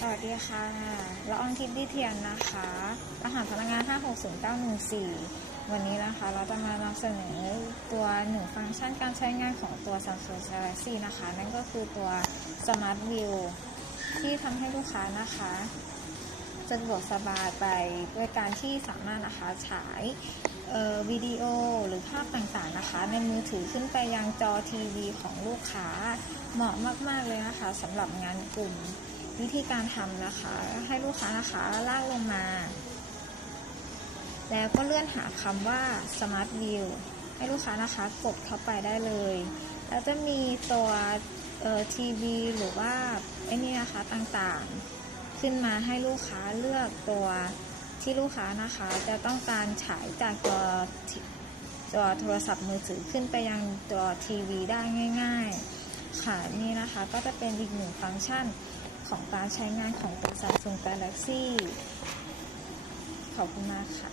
สวัสดีค่ะละออนทิพย์ดิเทียนนะคะ รหัสพนักงาน 560914 วันนี้นะคะ เราจะมานำเสนอตัวหนึ่งฟังก์ชันการใช้งานของตัว Samsung Galaxy นะคะ นั่นก็คือตัว Smart View ที่ทำให้ลูกค้านะคะสะดวกสบายไปด้วยการที่สามารถนะคะฉายเอ่อวิดีโอหรือภาพต่ คะในมือถือขึ้นไปยังจอทีวีของลูกค้า เหมาะมากๆเลยนะคะสำหรับงานกลุ่ม วิธีการทำนะคะ ให้ลูกค้านะคะลากลงมา แล้วก็เลื่อนหาคำว่า Smart View ให้ลูกค้านะคะกดเข้าไปได้เลย แล้วจะมีตัวทีวีหรือว่าไอ้นี่นะคะต่างๆ ขึ้นมาให้ลูกค้าเลือกตัวที่ลูกค้านะคะจะต้องการฉายจากตัว ตัวโทรศัพท์มือถือขึ้นไปยังตัวทีวีได้ง่าย ๆ ค่ะนี่นะคะก็จะเป็นอีกหนึ่งฟังก์ชันของการใช้งานของตัว Samsung Galaxy ขอบคุณมากค่ะ